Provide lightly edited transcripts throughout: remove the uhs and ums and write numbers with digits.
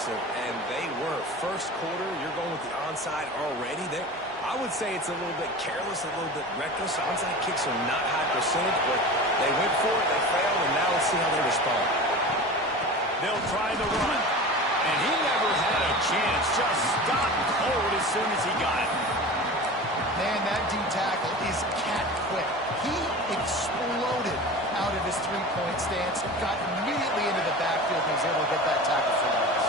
aggressive, and they were. First quarter, you're going with the onside already. I would say it's a little bit careless, a little bit reckless. Onside kicks are not high percentage, but they went for it, they failed, and now let's see how they respond. They'll try the run, and he never had a chance. Just stopped cold as soon as he got it. Man, that D tackle is cat quick. He exploded out of his three-point stance, got immediately into the backfield, and was able to get that tackle for loss.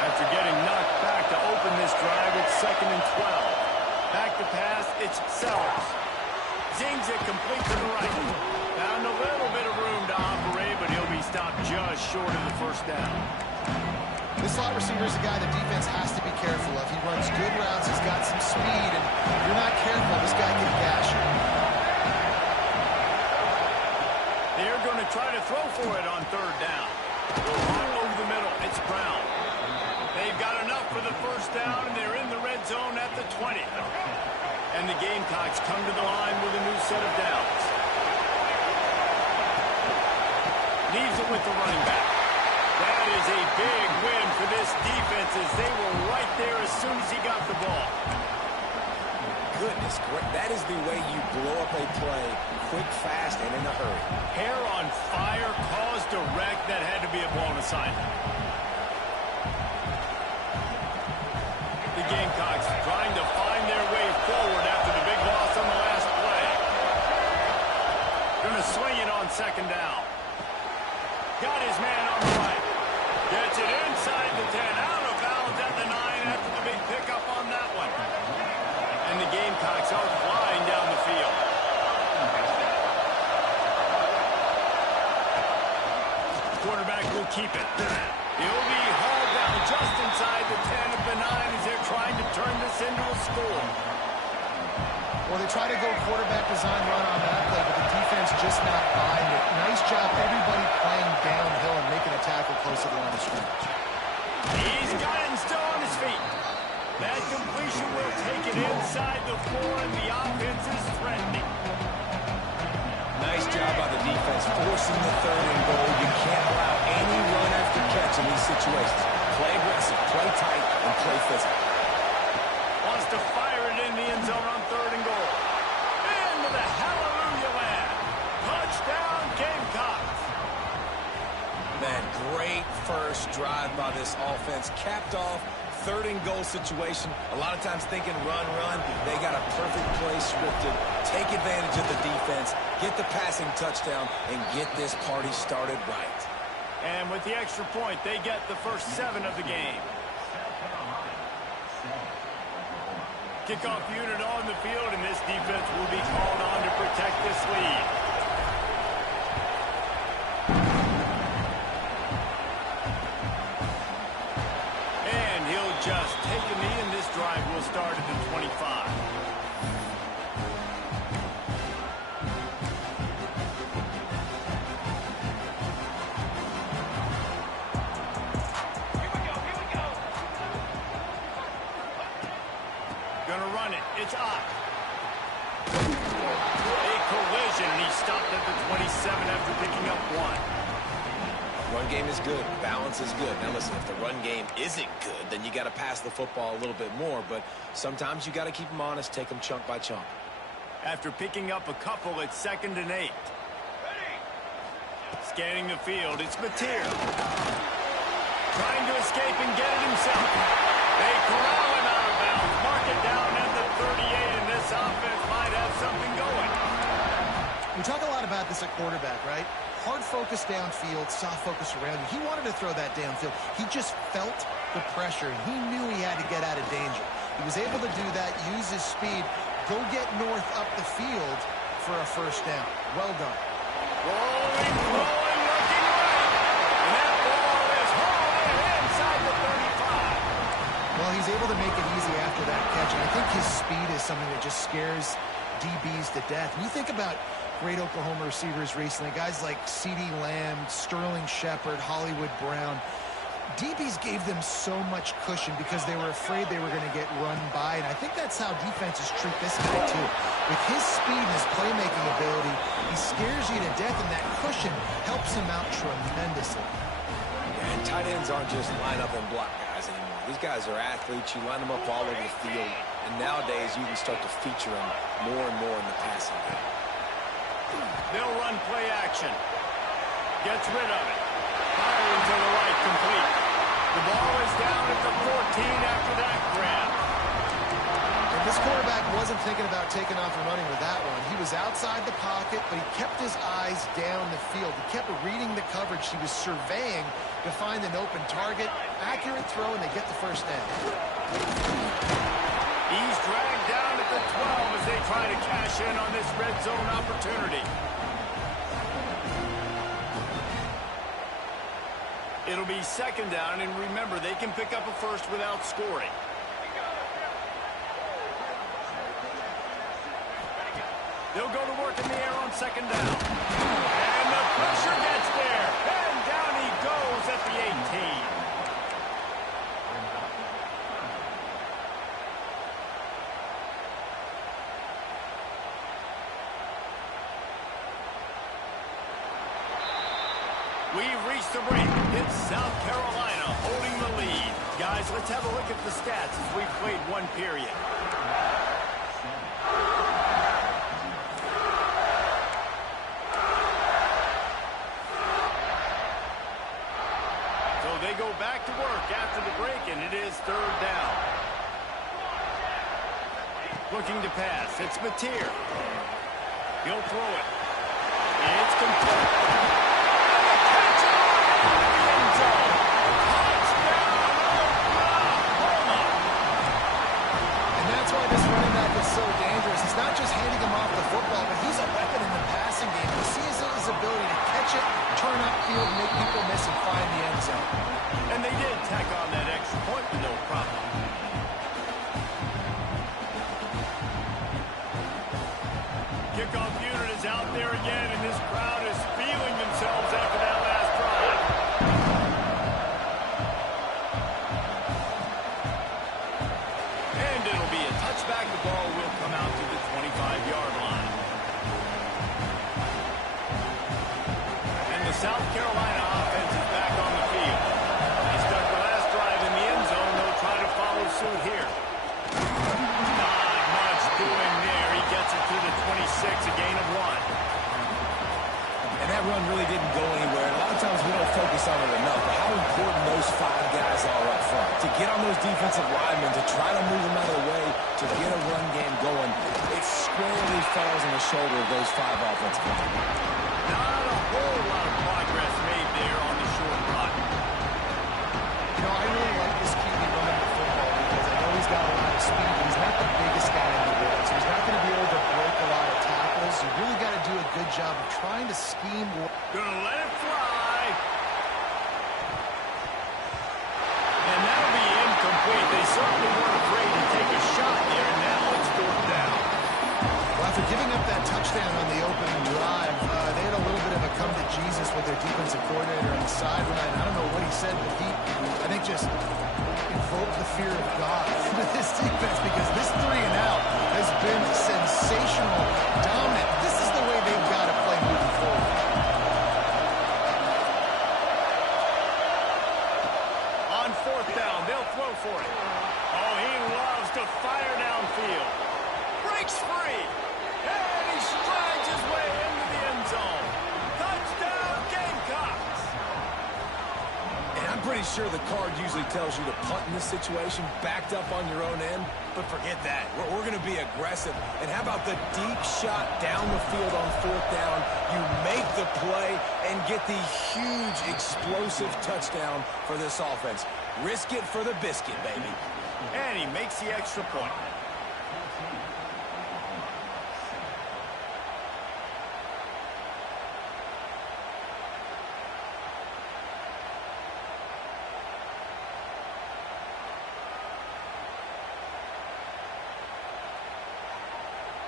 After getting knocked back to open this drive, it's 2nd and 12. Back to pass, it's Sellers. Zings it complete to the right. Found a little bit of room to operate, but he'll be stopped just short of the first down. This slot receiver is a guy the defense has to be careful of. He runs good routes, he's got some speed, and if you're not careful, this guy can gash you. They're going to try to throw for it on 3rd down. Right over the middle, it's Brown. They've got enough for the first down, and they're in the red zone at the 20. And the Gamecocks come to the line with a new set of downs. Leaves it with the running back. That is a big win for this defense as they were right there as soon as he got the ball. Goodness, that is the way you blow up a play, quick, fast, and in a hurry. Hair on fire, caused a wreck. That had to be a blown assignment. The Gamecocks trying to find their way forward after the big loss on the last play. Going to swing it on 2nd down. Got his man on the right. Gets it inside the 10, out of bounds at the 9 after the big pickup on that one. And the Gamecocks are flying down the field. Quarterback will keep it. He'll be hauled down just inside the 10 of the 9 as they're trying to turn this into a score. Well, they try to go quarterback design run on that play, but the defense just not buying it. Nice job, everybody playing downhill and making a tackle close to the line of scrimmage. He's got it and still on his feet. That completion will take it inside the 4, and the offense is threatening. Nice job by the defense, forcing the 3rd and goal. You can't allow any run after catch in these situations. Play aggressive, play tight, and play physical. Wants to fire it in the end zone on 3rd and goal. Into the hallelujah land. Touchdown, Gamecocks. Man, great first drive by this offense. Capped off, 3rd and goal situation. A lot of times thinking run. They got a perfect play scripted. Take advantage of the defense, get the passing touchdown, and get this party started right. And with the extra point, they get the first 7 of the game. Kickoff unit on the field, and this defense will be called on to protect this lead. And he'll just take a knee, and this drive will start at the 25. Gonna run it. It's up. A collision, and he stopped at the 27 after picking up 1. Run game is good. Balance is good. Now listen, if the run game isn't good, then you got to pass the football a little bit more. But sometimes you got to keep them honest, take them chunk by chunk. After picking up a couple, it's 2nd and 8. Scanning the field, it's Mateer. Trying to escape and get it himself. They corral him out of bounds. Mark it down at the 38, and this offense might have something going. We talk a lot about this at quarterback, right? Hard focus downfield, soft focus around you. He wanted to throw that downfield. He just felt the pressure. He knew he had to get out of danger. He was able to do that, use his speed, go get North up the field for a first down. Well done. Rolling, looking right. And that ball is hauled in inside the 35. Well, he's able to make it easy after that catch, and I think his speed is something that just scares DBs to death. When you think about great Oklahoma receivers recently, guys like CeeDee Lamb, Sterling Shepard, Hollywood Brown, DBs gave them so much cushion because they were afraid they were going to get run by, and I think that's how defenses treat this guy too. With his speed and his playmaking ability, he scares you to death, and that cushion helps him out tremendously. Yeah, And tight ends aren't just line up and block guys anymore. These guys are athletes. You line them up all over the field. And nowadays, you can start to feature them more and more in the passing game. They'll run play action. Gets rid of it. Firing to the right, complete. The ball is down at the 14 after that grab. And this quarterback wasn't thinking about taking off and running with that one. He was outside the pocket, but he kept his eyes down the field. He kept reading the coverage. He was surveying to find an open target. Accurate throw, and they get the first down. He's dragged down at the 12 as they try to cash in on this red zone opportunity. It'll be second down, and remember, they can pick up a first without scoring. They'll go to work in the air on second down. And the pressure gets there. And down he goes at the 18. We've reached the break. It's South Carolina holding the lead. Guys, let's have a look at the stats as we've played one period. So they go back to work after the break, and it is third down. Looking to pass. It's Mateer. He'll throw it. It's complete. So dangerous. It's not just handing him off the football, but he's a weapon in the passing game. You see his ability to catch it, turn upfield, make people miss, and find the end zone. And they did tack on that extra point with no problem. Kickoff unit is out there again, and this crowd is feeling themselves after that last drive. And it'll be a touchback. The ball will come out to the 25-yard line. And the South Carolina offense is back on the field. They stuck the last drive in the end zone. They'll try to follow suit here. Not much doing there. He gets it to the 26, a gain of 1. And that run really didn't go anywhere. And a lot of times we don't focus on it enough, but how important those 5 guys are up front. To get on those defensive linemen, to try to move them out of the way, to get a run game going, it squarely falls on the shoulder of those 5 offensive linemen. Not a whole lot of progress made there on the short run. You know, I really like this QB running the football because I know he's got a lot of speed, but he's not the biggest guy in the world, so he's not going to be able to break a lot of tackles. You really got to do a good job of trying to scheme. Gonna let it fly. And that'll be incomplete. They certainly weren't afraid to take a shot there, and now it's fourth down. Well, after giving up that touchdown on the opening drive, they had a little bit of a come to Jesus with their defensive coordinator on the sideline. I don't know what he said, but he, I think, just invoked the fear of God into this defense because this 3 and out has been sensational, dominant. This is the way they've got to play moving forward. On fourth down, they'll throw for it. Oh, he loves to fire downfield. Breaks free. And he strides his way into the end zone. Touchdown, Gamecocks. And I'm pretty sure the card usually tells you to punt in this situation, backed up on your own end. But forget that. We're going to be aggressive. And how about the deep shot down the field on fourth down? You make the play and get the huge explosive touchdown for this offense. Risk it for the biscuit, baby. And he makes the extra point.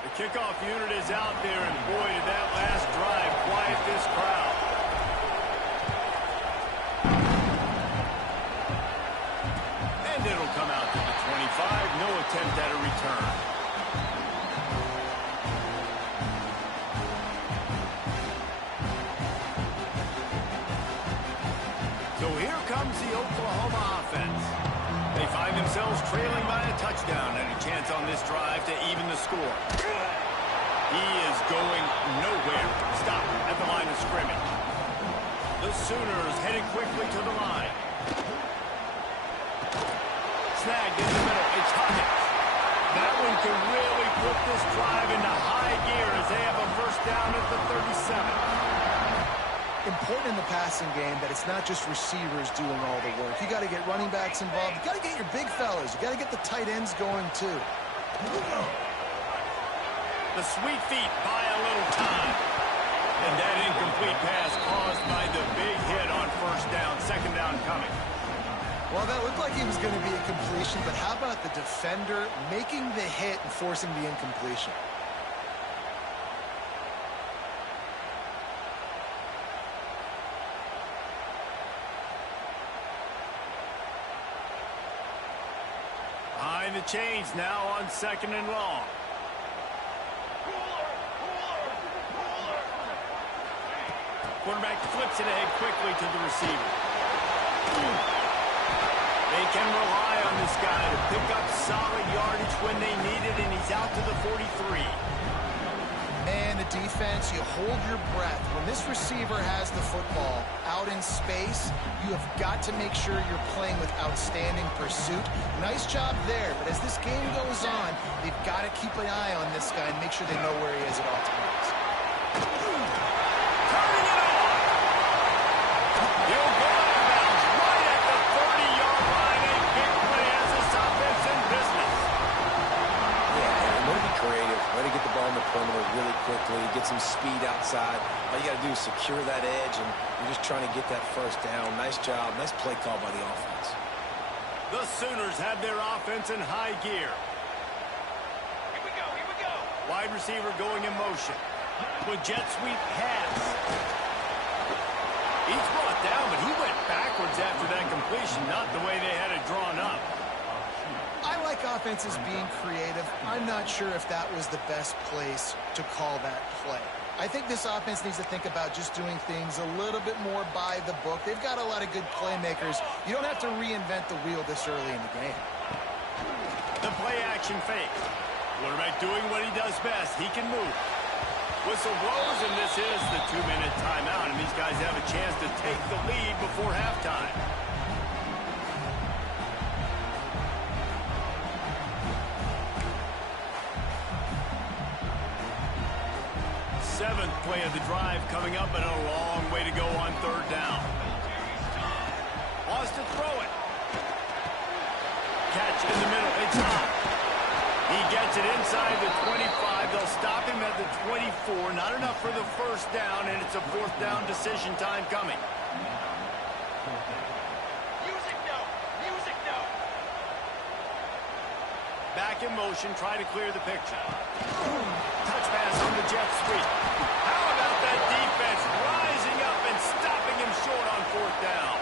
The kickoff unit is out there, and boy, did that last drive quiet this crowd. And it'll come out to the 25. No attempt at a return. So here comes themselves trailing by a touchdown and a chance on this drive to even the score. He is going nowhere. Stop at the line of scrimmage. The Sooners heading quickly to the line. Snagged in the middle. It's Hawkins. That one could really put this drive into high gear as they have a first down at the 37. Important in the passing game that it's not just receivers doing all the work. You got to get running backs involved. You got to get your big fellas. You got to get the tight ends going too. The sweet feet buy a little time. And that incomplete pass caused by the big hit on first down. Second down coming. Well, that looked like it was going to be a completion, but how about the defender making the hit and forcing the incompletion? Behind the chains now on second and long. Quarterback flips it ahead quickly to the receiver. They can rely on this guy to pick up solid yardage when they need it, and he's out to the 43. And the defense, you hold your breath. When this receiver has the football out in space, you have got to make sure you're playing with outstanding pursuit. Nice job there, but as this game goes on, they've got to keep an eye on this guy and make sure they know where he is at all times. Turning it on! He'll go out of bounds right at the 30-yard line. A big play as this offense in business. Yeah, and way to be creative. Way to get the ball in the perimeter really quickly. Get some speed outside. All you got to do is secure that edge, and you're just trying to get that first down. Nice job. Nice play call by the offense. The Sooners have their offense in high gear. Here we go, here we go. Wide receiver going in motion. With jet sweep pass. He's brought down, but he went backwards after that completion, not the way they had it drawn up. I like offenses being creative. I'm not sure if that was the best place to call that play. I think this offense needs to think about just doing things a little bit more by the book. They've got a lot of good playmakers. You don't have to reinvent the wheel this early in the game. The play action fake. Quarterback doing what he does best. He can move. Whistle blows, and this is the 2-minute timeout, and these guys have a chance to take the lead before halftime. Seventh play of the drive coming up, and a long way to go on third down. Wants to throw it. Catch in the middle. It's up. He gets it inside the 25. They'll stop him at the 24. Not enough for the first down, and it's a fourth down decision time coming. Music no, music no. Back in motion, try to clear the picture. Touch pass on the jet sweep. How about that defense rising up and stopping him short on fourth down?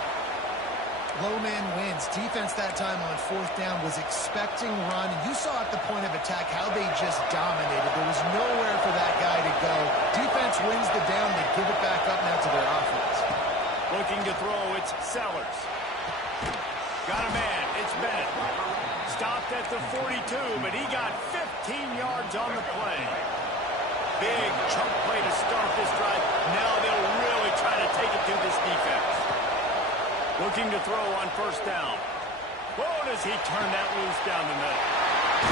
Low man wins. Defense that time on fourth down was expecting run. You saw at the point of attack how they just dominated. There was nowhere for that guy to go. Defense wins the down. They give it back up now to their offense. Looking to throw, it's Sellers. Got a man, it's Bennett. Stopped at the 42, but he got 15 yards on the play. Big chunk play to start this drive. Now they'll really try to take it to this defense. Looking to throw on first down. Whoa, does he turn that loose down the middle.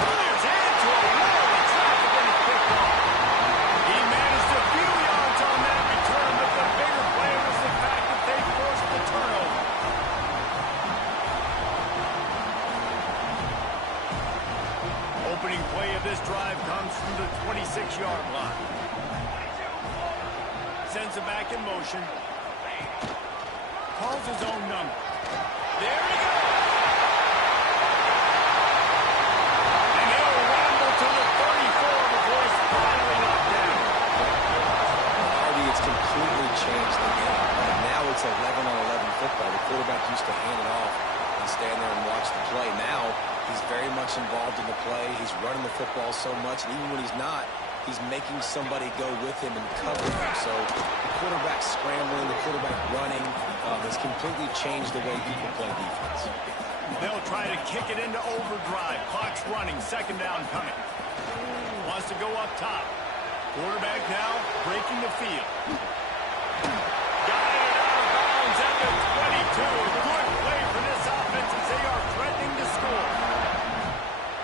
Fires into a wall of traffic and it's picked off. He managed a few yards on that return, but the bigger play was the fact that they forced the turnover. Opening play of this drive comes from the 26-yard line. Sends it back in motion. Calls his own number. There he goes! And he'll ramble to the 34 before he's finally knocked down. Hardy, it's completely changed the game. And now it's 11-on-11 football. The quarterback used to hand it off and stand there and watch the play. Now he's very much involved in the play. He's running the football so much, and even when he's not, he's making somebody go with him and cover him. So the quarterback scrambling, the quarterback running has completely changed the way people play defense. They'll try to kick it into overdrive. Clock's running. Second down coming. Wants to go up top. Quarterback now breaking the field. Got it out of bounds at the 22. Good play for this offense as they are threatening to score.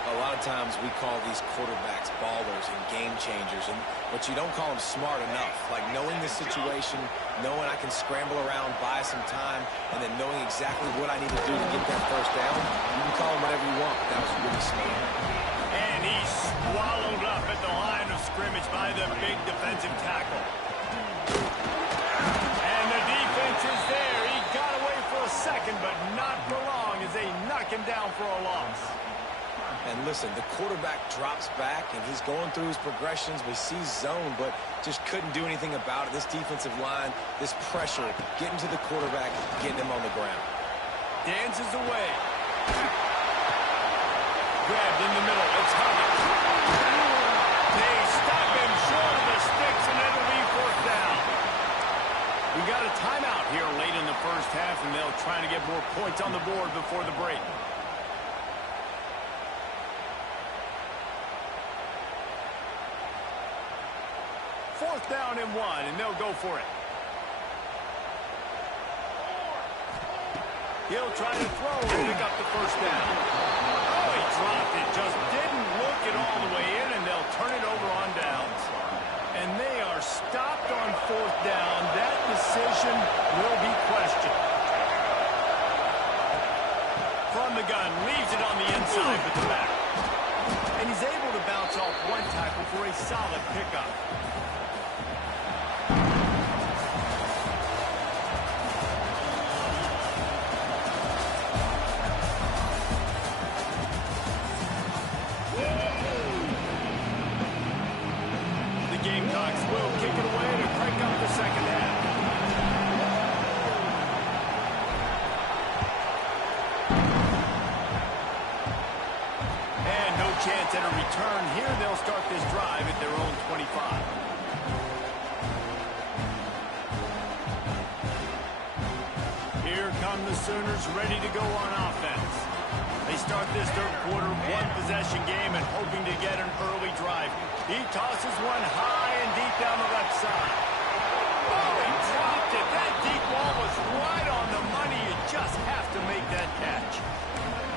A lot of times we call these quarterbacks ballers and game changers, but you don't call them smart enough. Like knowing the situation, knowing I can scramble around, buy some time, and then knowing exactly what I need to do to get that first down. You can call them whatever you want, but that was really smart. And he's swallowed up at the line of scrimmage by the big defensive tackle. And the defense is there. He got away for a second, but not for long as they knock him down for a loss. And listen, the quarterback drops back, and he's going through his progressions. We see zone, but just couldn't do anything about it. This defensive line, this pressure, getting to the quarterback, getting him on the ground. Dances away. Grabbed in the middle. It's Huggins. They stop him short of the sticks, and it'll be fourth down. We got a timeout here late in the first half, and they'll try to get more points on the board before the break. Fourth down and 1, and they'll go for it. He'll try to throw and pick up the first down. Oh, he dropped it. Just didn't look it all the way in, and they'll turn it over on downs. And they are stopped on fourth down. That decision will be questioned. From the gun, leaves it on the inside with the back. And he's able to bounce off one tackle for a solid pickup. Gamecocks will kick it away to crank up the second half. And no chance at a return here. They'll start this drive at their own 25. Here come the Sooners ready to go on offense. They start this third quarter one-possession game and hoping to get an early drive. He tosses one high and deep down the left side. Oh, he dropped it. That deep ball was right on the money. You just have to make that catch.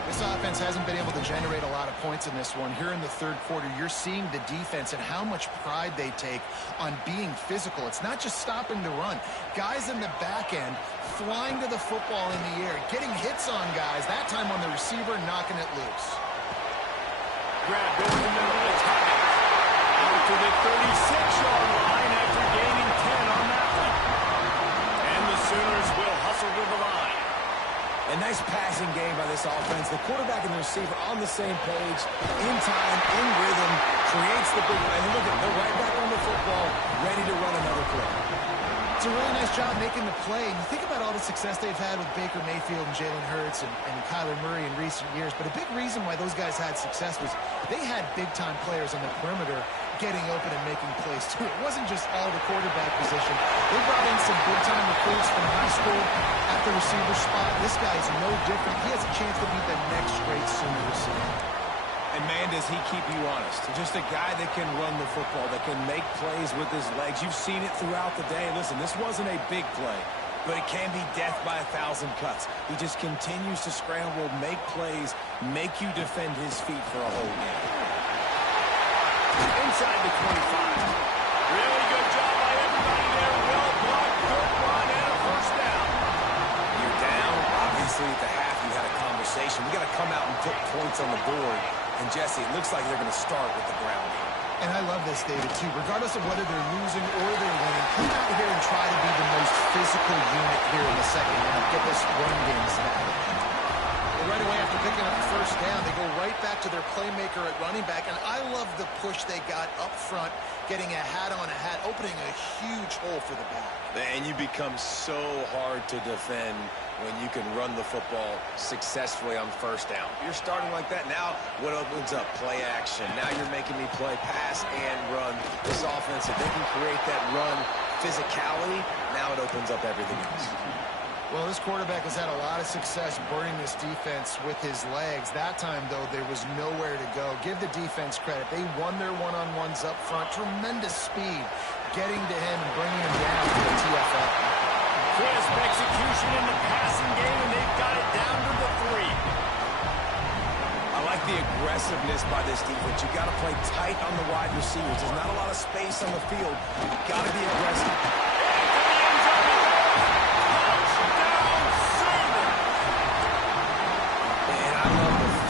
This offense hasn't been able to generate a lot of points in this one. Here in the third quarter, you're seeing the defense and how much pride they take on being physical. It's not just stopping the run. Guys in the back end flying to the football in the air, getting hits on guys, that time on the receiver, knocking it loose. Grabbed over the middle. It's Huggins. Out to the 36-yard line after gaining 10 on that one. And the Sooners will hustle to the line. A nice passing game by this offense. The quarterback and the receiver on the same page, in time, in rhythm, creates the big play. And look at it, they're right back on the football, ready to run another play. It's a really nice job making the play. And you think about all the success they've had with Baker Mayfield and Jalen Hurts and Kyler Murray in recent years. But a big reason why those guys had success was they had big-time players on the perimeter getting open and making plays, too. It wasn't just all the quarterback position. They brought in some big-time recruits from high school at the receiver spot. This guy is no different. He has a chance to be the next great Sooner receiver. And, man, does he keep you honest. Just a guy that can run the football, that can make plays with his legs. You've seen it throughout the day. Listen, this wasn't a big play, but it can be death by 1,000 cuts. He just continues to scramble, make plays, make you defend his feet for a whole game. Inside the 25. Really good job by everybody there. Well blocked, good run, and a first down. You're down. Obviously, at the half, you had a conversation. We got to come out and put points on the board. And, Jesse, it looks like they're going to start with the ground game. And I love this, David, too. Regardless of whether they're losing or they're winning, come out here and try to be the most physical unit here in the second half. Get this run game established. Right away after picking up the first down, they go right back to their playmaker at running back. And I love the push they got up front, getting a hat on a hat, opening a huge hole for the back. And you become so hard to defend when you can run the football successfully on first down. You're starting like that. Now what opens up? Play action. Now you're making me play pass and run. This offense, if they can create that run physicality, now it opens up everything else. Well, this quarterback has had a lot of success burning this defense with his legs. That time, though, there was nowhere to go. Give the defense credit. They won their one-on-ones up front. Tremendous speed getting to him and bringing him down to the TFL. Crisp execution in the passing game, and they've got it down to the 3. I like the aggressiveness by this defense. You got to play tight on the wide receivers. There's not a lot of space on the field. You got to be aggressive.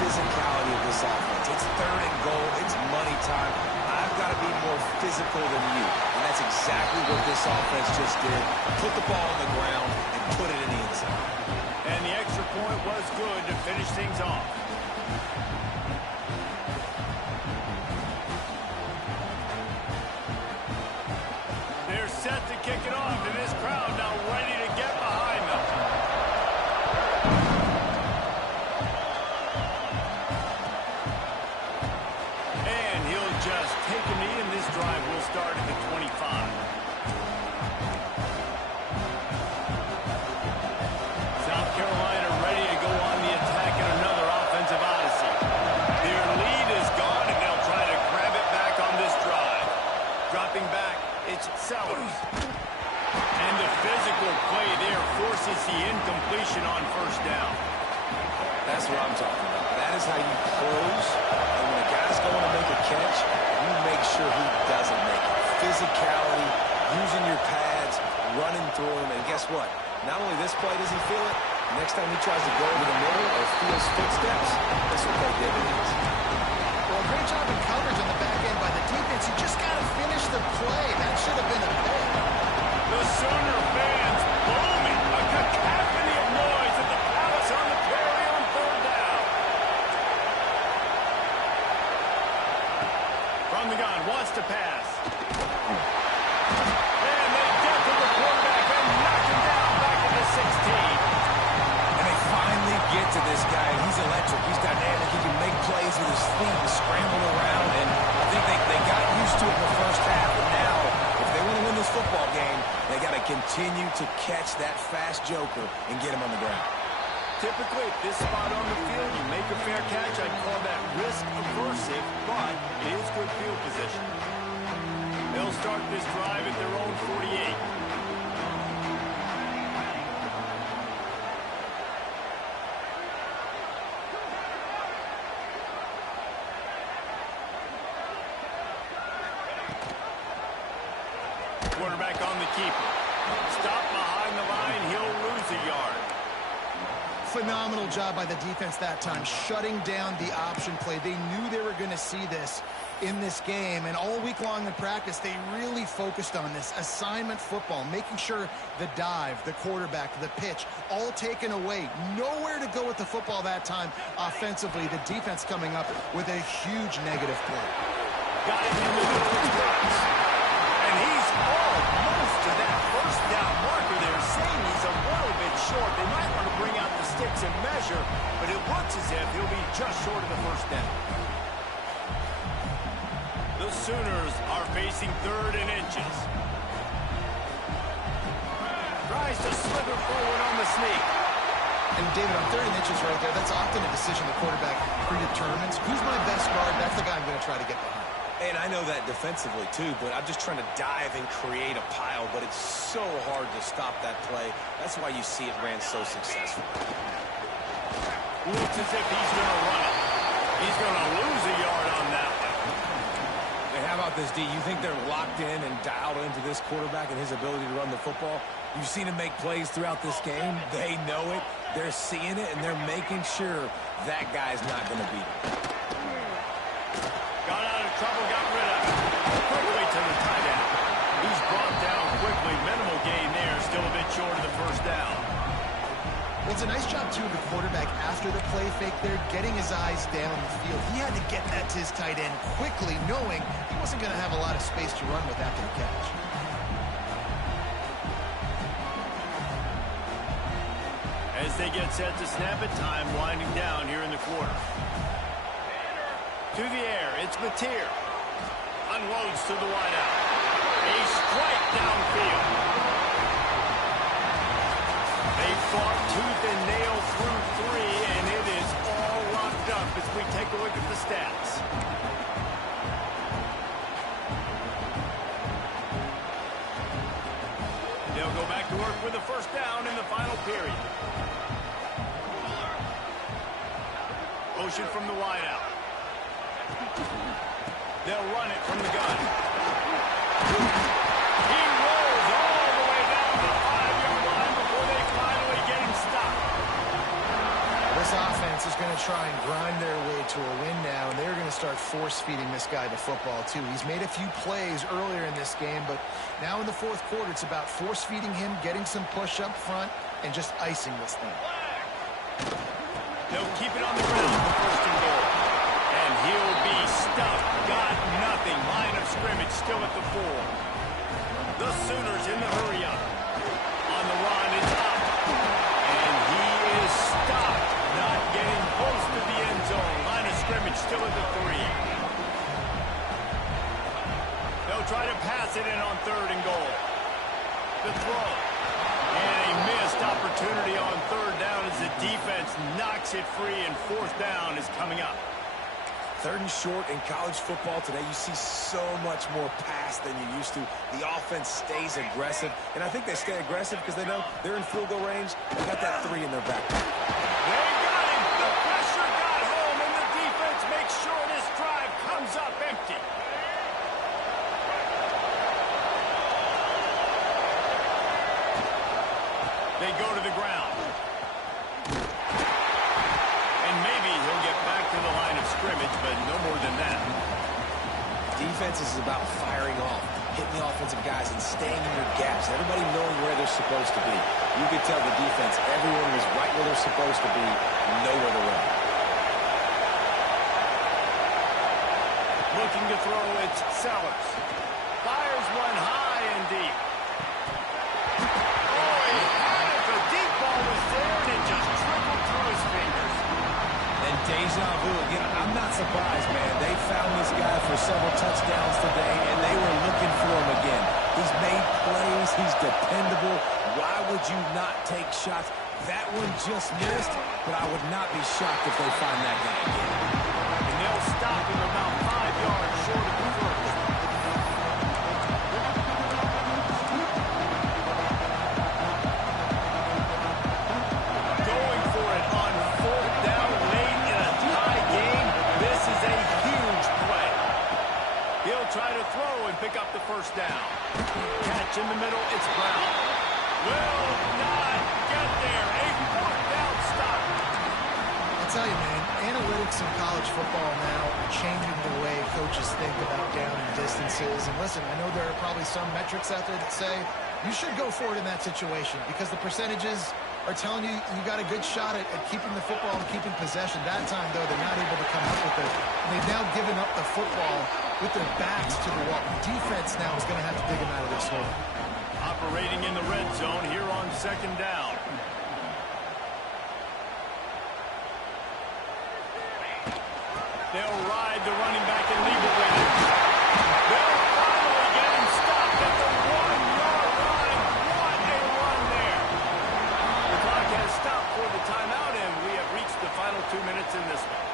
Physicality of this offense. It's 3rd and goal. It's money time. I've got to be more physical than you. And that's exactly what this offense just did. Put the ball on the ground and put it in the end zone. And the extra point was good to finish things off. They're set to kick it off, and this crowd now ready to get behind them. Just take a knee, and this drive will start at the 25. South Carolina ready to go on the attack in another offensive odyssey. Their lead is gone, and they'll try to grab it back on this drive. Dropping back, it's Sellers. And the physical play there forces the incompletion on 1st down. That's what I'm talking about. That is how you close. And when a guy's going to make a catch, you make sure he doesn't make it. Physicality, using your pads, running through him. And guess what? Not only this play does he feel it, next time he tries to go over the middle or feels footsteps, this will pay dividends. Well, great job in coverage on the back end by the defense. You just got to finish the play. That should have been a pick. The Sooner fans booming. A cacophony of noise at the Palace on the Prairie on 3rd down. From the gun, wants to pass. And they get to the quarterback and knock him down back at the 16. And they finally get to this guy. He's electric. He's dynamic. He can make plays with his feet and scramble around. And I think they got used to it in the first half. And now, if they want to win this football game, they got to continue to catch that fast joker and get him on the ground. Typically, at this spot on the field, you make a fair catch. I'd call that risk-aversive, but it is good field position. They'll start this drive at their own 48. Quarterback on the keeper. Stop behind the line. He'll lose a yard. Phenomenal job by the defense that time, shutting down the option play. They knew they were going to see this in this game, and all week long in practice, they really focused on this assignment football, making sure the dive, the quarterback, the pitch, all taken away. Nowhere to go with the football that time offensively. The defense coming up with a huge negative play. Got it in the middle of the box. And he's almost to that 1st down marker there, saying he's a little bit short. They might want to bring out the sticks and measure, but it looks as if he'll be just short of the 1st down. The Sooners are facing 3rd and inches. Tries to slither forward on the sneak. And David, on 3rd and inches right there, that's often a decision the quarterback predetermines. Who's my best guard? That's the guy I'm going to try to get behind. And I know that defensively, too, but I'm just trying to dive and create a pile, but it's so hard to stop that play. That's why you see it ran so successful. Looks as if he's going to run it. He's going to lose a yard on that one. Hey, how about this, D? You think they're locked in and dialed into this quarterback and his ability to run the football? You've seen him make plays throughout this game. They know it. They're seeing it, and they're making sure that guy's not going to beat him. Got out of trouble, got rid of it. Quickly to the tight end. He's brought down quickly. Minimal gain there. Still a bit short of the 1st down. Well, it's a nice job, too, of the quarterback after the play fake there, getting his eyes down the field. He had to get that to his tight end quickly, knowing he wasn't going to have a lot of space to run with after the catch. As they get set to snap it, time winding down here in the quarter. To the air, it's Mateer. Unloads to the wideout. A strike downfield. They fought tooth and nail through 3, and it is all locked up as we take a look at the stats. They'll go back to work with a first down in the final period. Motion from the wideout. They'll run it from the gun. He rolls all the way down the 5-yard line before they finally get him stopped. This offense is going to try and grind their way to a win now, and they're going to start force-feeding this guy the football, too. He's made a few plays earlier in this game, but now in the fourth quarter, it's about force-feeding him, getting some push up front, and just icing this thing. They'll keep it on the ground for first and goal. And he'll be stuffed. Got nothing. Line of scrimmage still at the 4. The Sooners in the hurry up. On the run, it's up. And he is stopped. Not getting close to the end zone. Line of scrimmage still at the 3. They'll try to pass it in on third and goal. The throw. And a missed opportunity on third down as the defense knocks it free, and fourth down is coming up. Third and short in college football today, you see so much more pass than you used to. The offense stays aggressive, and I think they stay aggressive because they know they're in field goal range. They got that 3 in their back. They got him. The pressure got home, and the defense makes sure this drive comes up empty. They go to the ground. And maybe he'll get back to the line of scrimmage, but no more than that. Defense is about firing off, hitting the offensive guys, and staying in your gaps. Everybody knowing where they're supposed to be. You could tell the defense, everyone was right where they're supposed to be, nowhere to run. Looking to throw, it's Sellers. Fires one high and deep. Deja vu again. I'm not surprised, man. They found this guy for several touchdowns today, and they were looking for him again. He's made plays. He's dependable. Why would you not take shots? That one just missed, but I would not be shocked if they find that guy again. And they'll stop him about 5 yards short of the first. Going for it on fourth down late in a tie game. This is a huge play. He'll try to throw and pick up the first down. Catch in the middle, it's Brown. Will not get there. A fourth down stop. I'll tell you, man, analytics in college football now are changing the way coaches think about down and distances. And listen, I know there are probably some metrics out there that say you should go for it in that situation because the percentages are telling you you got a good shot at keeping the football and keeping possession. That time, though, they're not able to come up with it. And they've now given up the football with their backs to the wall. The defense now is going to have to dig them out of this hole. Operating in the red zone here on second down. They'll ride the running back and leave it with him. They'll finally get him stopped at the 1-yard line. What a run there. The clock has stopped for the timeout, and we have reached the final 2 minutes in this one.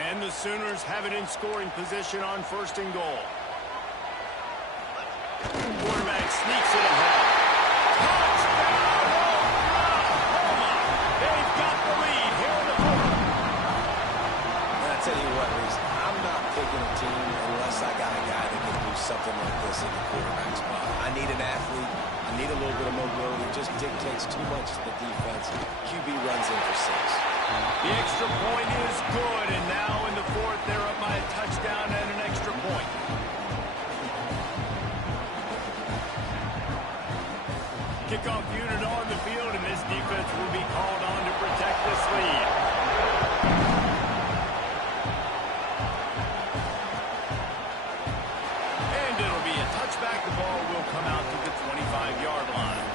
And the Sooners have it in scoring position on first and goal. Quarterback sneaks it ahead. Touchdown, Oklahoma! They've got the lead here in the fourth. And I tell you what, Reese, I'm not picking a team unless I got a guy that can do something like this in the quarterback spot. I need an athlete. I need a little bit of mobility. It just dictates too much to the defense. QB runs in for 6. The extra point is good, and now in the fourth, they're up by a touchdown and an extra point. Kickoff unit on the field, and this defense will be called on to protect this lead. And it'll be a touchback. The ball will come out to the 25-yard line.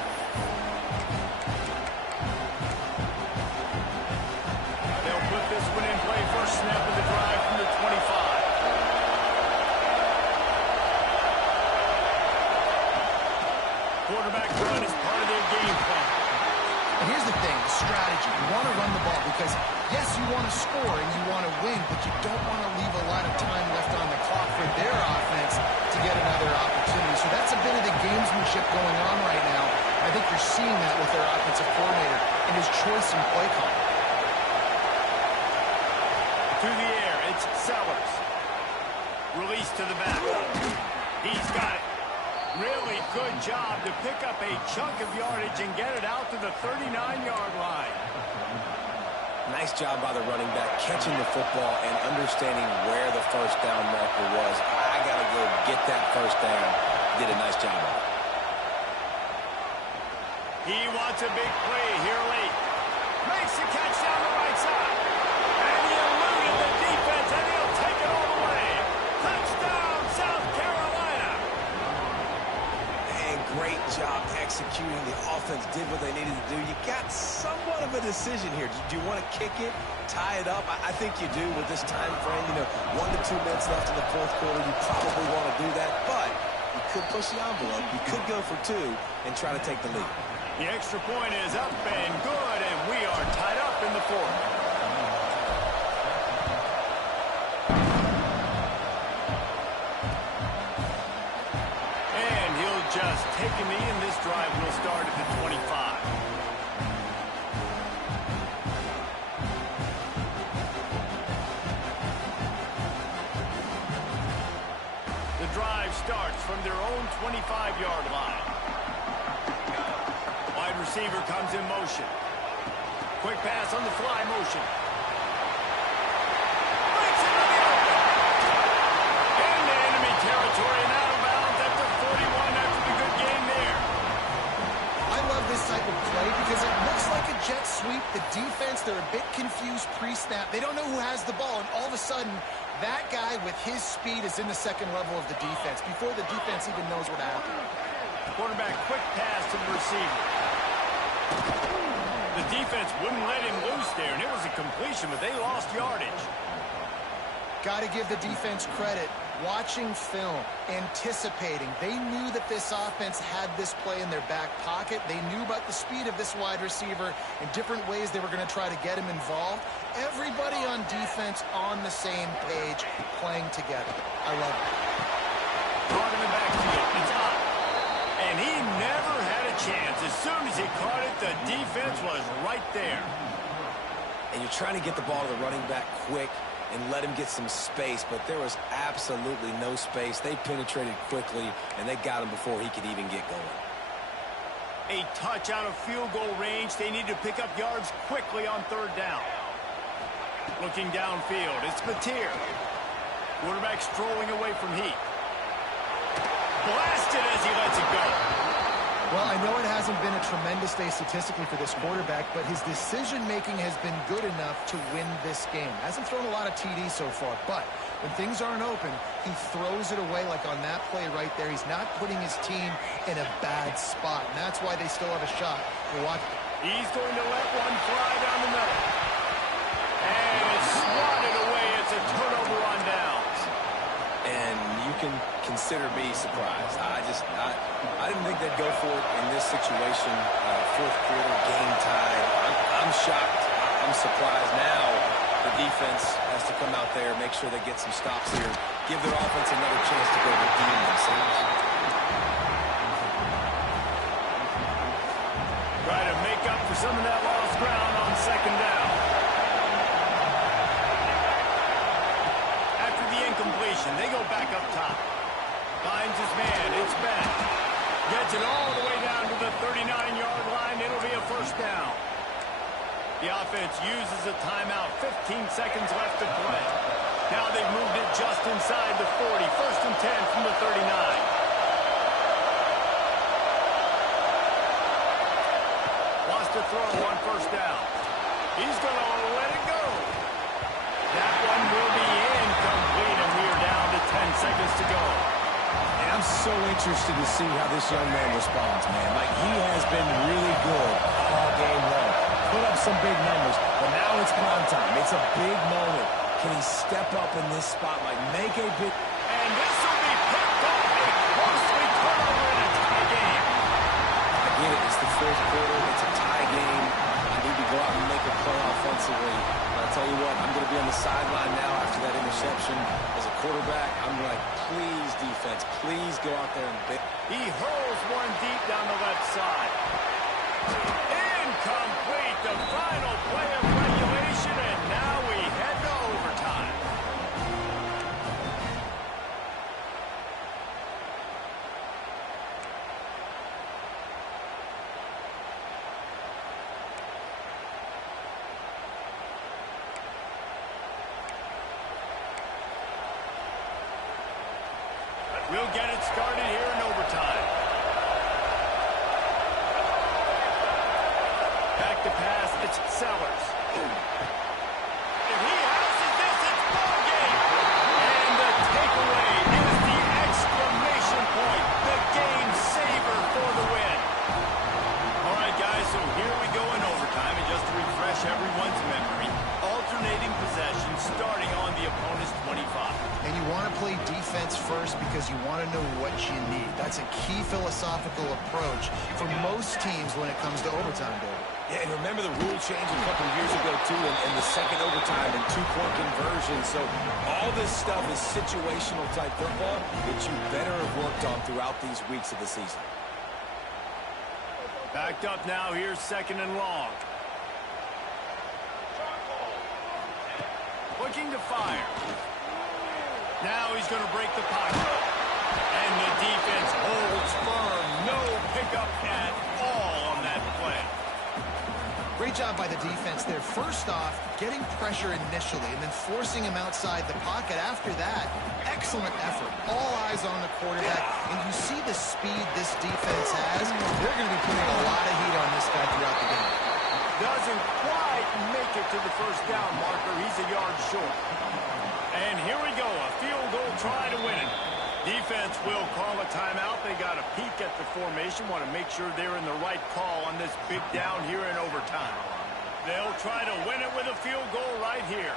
They'll put this one in play. First snap of the drive from the 25. quarterback run is part of their game plan. And here's the thing, the strategy. You want to run the ball because, yes, you want to score and you want to win, but you don't want to leave a lot of time left on the clock for their offense to get another opportunity. So that's a bit of the gamesmanship going on right now. I think you're seeing that with their offensive coordinator and his choice in play call. Through the air, it's Sellers. Release to the back. He's got it. Really good job to pick up a chunk of yardage and get it out to the 39-yard line. Nice job by the running back, catching the football and understanding where the first down marker was. I got to go get that first down. Did a nice job of it. He wants a big play here late. Makes the catch down the right side. And he eluded the defense, and he'll take it all the way. Touchdown, South Carolina. And great job executing. The offense did what they needed to do. You got somewhat of a decision here. Do you want to kick it, tie it up? I think you do with this time frame. 1 to 2 minutes left in the fourth quarter. You probably want to do that, but you could push the envelope. You could go for 2 and try to take the lead. The extra point is up and good, and we are tied up in the fourth. And he'll just take a knee, and this drive will start at the 25. The drive starts from their own 25-yard line. Wide receiver comes in motion. Quick pass on the fly motion. Breaks into the open. Into enemy territory and out of bounds at the 41 after the good game there. I love this type of play because it looks like a jet sweep. The defense, they're a bit confused pre-snap. They don't know who has the ball, and all of a sudden, that guy with his speed is in the second level of the defense before the defense even knows what happened. Quarterback quick pass to the receiver. The defense wouldn't let him loose there, and it was a completion, but they lost yardage. Got to give the defense credit. Watching film, anticipating. They knew that this offense had this play in their back pocket. They knew about the speed of this wide receiver and different ways they were going to try to get him involved. Everybody on defense on the same page, playing together. I love it. Caught in the backfield. It's hot. And he never had a chance. As soon as he caught it, the defense was right there. And you're trying to get the ball to the running back quick and let him get some space, but there was absolutely no space. They penetrated quickly, and they got him before he could even get going. A touch out of field goal range. They need to pick up yards quickly on third down. Looking downfield, it's Mateer. Quarterback strolling away from Heat. Blasted as he lets it go. Well, I know it hasn't been a tremendous day statistically for this quarterback, but his decision-making has been good enough to win this game. Hasn't thrown a lot of TDs so far, but when things aren't open, he throws it away like on that play right there. He's not putting his team in a bad spot, and that's why they still have a shot. He's going to let one fly down the middle. And it's swatted away. It's a turnover on downs. And you can consider me surprised. I didn't think they'd go for it in this situation. Fourth quarter, game time. I'm shocked. I'm surprised. Now the defense has to come out there, make sure they get some stops here, give their offense another chance to go redeem themselves. Try to make up for some of that lost ground on second down. After the incompletion, they go back up top. Finds his man. It's back. Gets it all the way down to the 39-yard line. It'll be a first down. The offense uses a timeout. 15 seconds left to play. Now they've moved it just inside the 40. First and 10 from the 39. Wants to throw on first down. He's going to let it go. That one will be incomplete, and we are down to 10 seconds to go. And I'm so interested to see how this young man responds, man. Like, he has been really good all game long. Put up some big numbers, but now it's prime time. It's a big moment. Can he step up in this spotlight, make a big... And this will be picked up, a closely turnover in a tie game. It's the fourth quarter. It's a tie game. I need to go out and make a play offensively. But I tell you what, I'm going to be on the sideline now after that interception. As a quarterback, I'm like, please, defense, please go out there and big. He hurls one deep down the left side. Incomplete, the final play of regulation, and now we head to overtime. We'll get it started here in overtime. Back to pass, it's Sellers. If he houses this, it's ball game. And the takeaway is the exclamation point, the game saver for the win. All right, guys, so here we go in overtime. And just to refresh everyone's memory, alternating possession starting on the opponent's 25. And you want to play defense first because you want to know what you need. That's a key philosophical approach for most teams when it comes to overtime, David. Yeah, and remember the rule change a couple of years ago, too, in the second overtime and two-point conversion. So all this stuff is situational type football that you better have worked on throughout these weeks of the season. Backed up now, here's second and long. Looking to fire. Now he's going to break the pocket. And the defense holds firm. No pickup at all on that play. Great job by the defense there. First off, getting pressure initially and then forcing him outside the pocket after that. Excellent effort. All eyes on the quarterback. And you see the speed this defense has. They're going to be putting a lot of heat on this guy throughout the game. Doesn't quite make it to the first down marker. He's a yard short. And here we go, a field goal try to win it. Defense will call a timeout. They got a peek at the formation, want to make sure they're in the right call on this big down here in overtime. They'll try to win it with a field goal right here.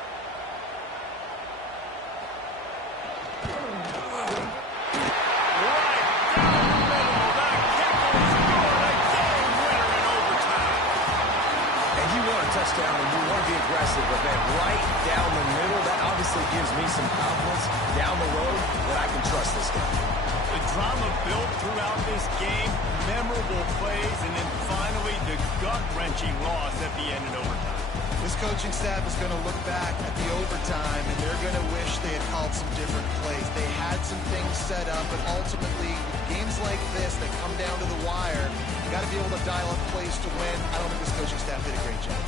Right down the middle. That kicker is good. A game winner in overtime. And you want a touchdown and you want to be aggressive, but man, right down the middle, that obviously gives me some confidence down the road that I can trust this guy. The drama built throughout this game, memorable plays, and then finally the gut-wrenching loss at the end in overtime. This coaching staff is going to look back at the overtime, and they're going to wish they had called some different plays. They had some things set up, but ultimately, games like this that come down to the wire, you got to be able to dial up plays to win. I don't think this coaching staff did a great job.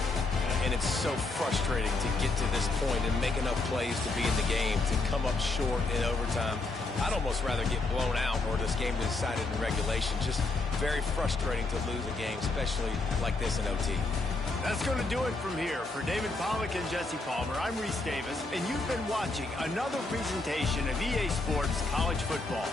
And it's so frustrating to get to this point and make enough plays to be in the game, to come up short in overtime. I'd almost rather get blown out or this game decided in regulation. Just very frustrating to lose a game, especially like this in OT. That's going to do it from here. For David Pollack and Jesse Palmer, I'm Reese Davis, and you've been watching another presentation of EA Sports College Football.